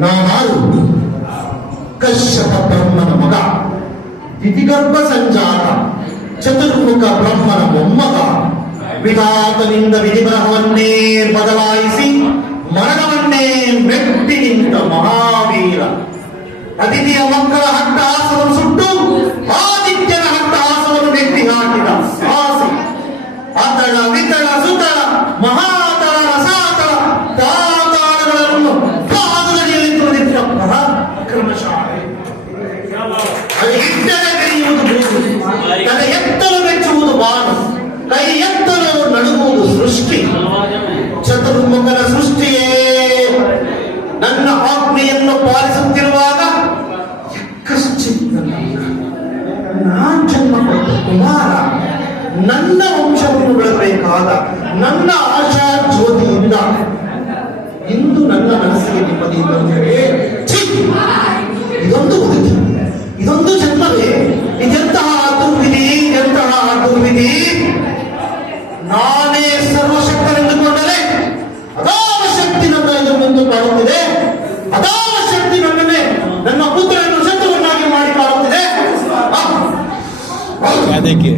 ನಾನಾರು ಕಶ್ಯಪ ಬ್ರಹ್ಮನ ಮಗ ವಿಧಿಗರ್ಭ ಸಂಜಾತ ಚತುರ್ಮುಖ ಬ್ರಹ್ಮನ ಮೊಮ್ಮಗ ವಿಧಾತನಿಂದ ವಿಧಿಬರಹವನ್ನೇ ಬದಲಾಯಿಸಿ ಮರಣವನ್ನೇ ಮೆಟ್ಟಿ ನಿಂತ ಮಹಾವೀರ ಅತಿಥಿಯ ಮಕ್ಕಳ ಹಟ್ಟಹಾಸವನ್ನು ಮಹಾತಳ ರಸಾತಳ ತಾತಾಳಗಳನ್ನು ಪಾದದಲ್ಲಿ ತುಳಿದ ಪರಾಕ್ರಮಶಾಲಿ ಅದು ಇಟ್ಟರೆ ಬೆರೆಯುವುದು ಭೂಮಿ ತಲೆ ಎತ್ತಲು ಮೆಚ್ಚುವುದು ಬಾನು ಕೈ ಎತ್ತಲು ನಡುಗುವುದು ಸೃಷ್ಟಿ ಚತುರ್ಮುಖನ ಸೃಷ್ಟಿಯೇ ನನ್ನ ಆಜ್ಞೆಯನ್ನು ಪಾಲಿಸುತ್ತಿರುವಾಗ ಕಶ್ಚಿತ್ ನಾನ್ ಜನ್ಮ ಕೊಟ್ಟ ಕುಮಾರ ನನ್ನ ವಂಶವನ್ನು ಬೆಳಬೇಕಾದ ನನ್ನ ಆಶಾ ಜ್ಯೋತಿಯಿಂದ ಇಂದು ನನ್ನ ಮನಸ್ಸಿಗೆ ನೆಮ್ಮದಿ ಅಂದರೆ! ಇದೊಂದು ಉದಿತು ಇದೊಂದು ಜನ್ಮವೇ. ಇದೆಂತಹ ದುರ್ವಿಧಿ, ಎಂತಹ ದುರ್ವಿಧಿ? ನಾನೇ ಸರ್ವಶಕ್ತರೆಂದುಕೊಂಡರೆ ಅದಾವ ಶಕ್ತಿ ನನ್ನ ಎದುರು ಕಾಣುತ್ತಿದೆ. ಅದಾವ ಶಕ್ತಿ ನನ್ನನ್ನೇ ನನ್ನ ಪುತ್ರನನ್ನು ಶತ್ರುವನ್ನಾಗಿ ಮಾಡಿ ಕಾಣುತ್ತಿದೆ ಅದಕ್ಕೆ